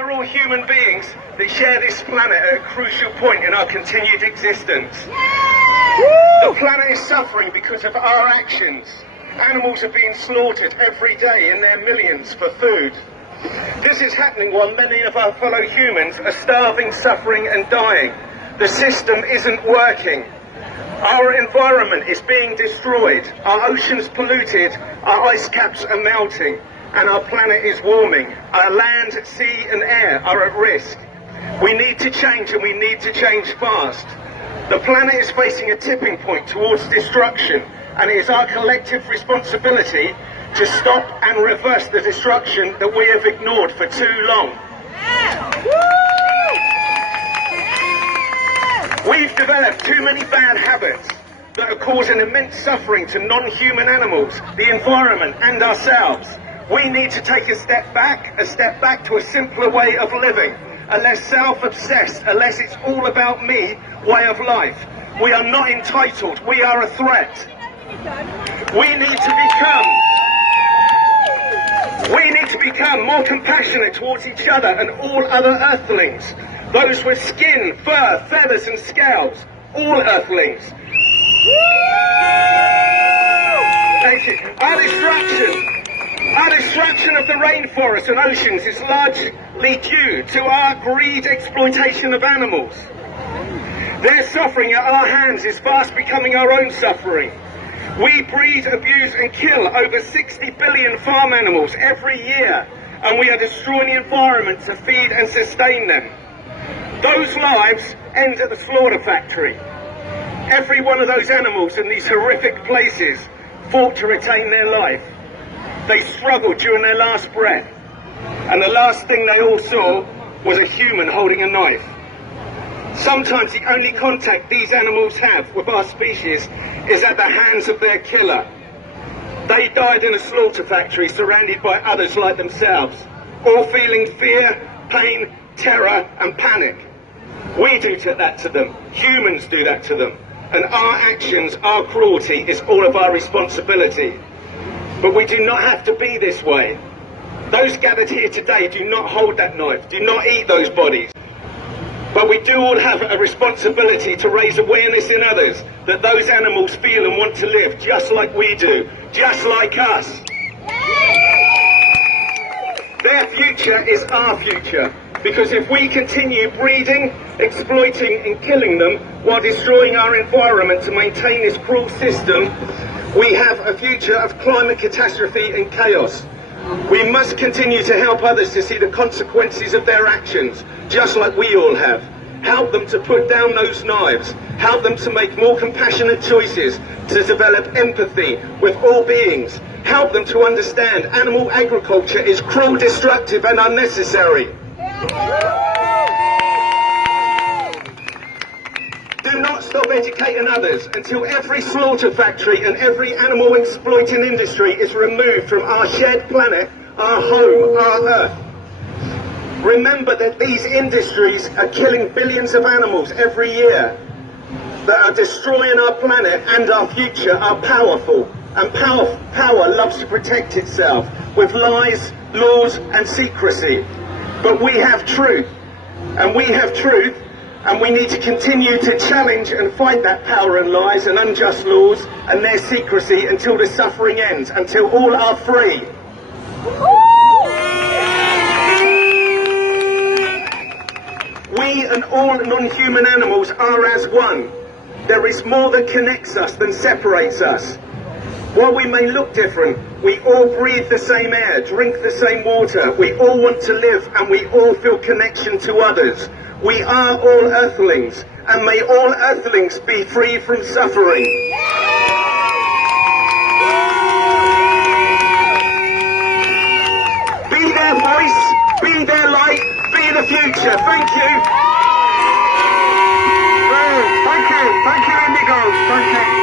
are all human beings that share this planet at a crucial point in our continued existence. The planet is suffering because of our actions. Animals are being slaughtered every day in their millions for food. This is happening while many of our fellow humans are starving, suffering and dying. The system isn't working. Our environment is being destroyed, our oceans polluted, our ice caps are melting, and our planet is warming. Our land, sea and air are at risk. We need to change, and we need to change fast. The planet is facing a tipping point towards destruction, and it is our collective responsibility to stop and reverse the destruction that we have ignored for too long. We've developed too many bad habits that are causing immense suffering to non-human animals, the environment and ourselves. We need to take a step back to a simpler way of living, a less self-obsessed, a less it's all about me way of life. We are not entitled, we are a threat. We need to become more compassionate towards each other and all other earthlings. Those with skin, fur, feathers and scales. All earthlings. Thank you. Our destruction of the rainforests and oceans is largely due to our greed exploitation of animals. Their suffering at our hands is fast becoming our own suffering. We breed, abuse and kill over 60 billion farm animals every year, and we are destroying the environment to feed and sustain them. Those lives end at the slaughter factory. Every one of those animals in these horrific places fought to retain their life. They struggled during their last breath, and the last thing they all saw was a human holding a knife. Sometimes the only contact these animals have with our species is at the hands of their killer. They died in a slaughter factory surrounded by others like themselves, all feeling fear, pain, terror and panic. We do that to them, humans do that to them, and our actions, our cruelty is all of our responsibility. But we do not have to be this way. Those gathered here today do not hold that knife, do not eat those bodies. But we do all have a responsibility to raise awareness in others that those animals feel and want to live just like we do, just like us. Their future is our future, because if we continue breeding, exploiting and killing them while destroying our environment to maintain this cruel system, we have a future of climate catastrophe and chaos. We must continue to help others to see the consequences of their actions, just like we all have. Help them to put down those knives. Help them to make more compassionate choices, to develop empathy with all beings. Help them to understand animal agriculture is cruel, destructive and unnecessary. Do not stop educating others until every slaughter factory and every animal exploiting industry is removed from our shared planet, our home, our earth. Remember that these industries are killing billions of animals every year that are destroying our planet and our future, are powerful. And power loves to protect itself with lies, laws and secrecy. But we have truth, and we have truth, and we need to continue to challenge and fight that power and lies and unjust laws and their secrecy until the suffering ends, until all are free. We and all non-human animals are as one. There is more that connects us than separates us. While we may look different, we all breathe the same air, drink the same water, we all want to live and we all feel connection to others. We are all earthlings, and may all earthlings be free from suffering. Be their voice, be their light, be the future. Thank you. Thank you, Indigo. Thank you.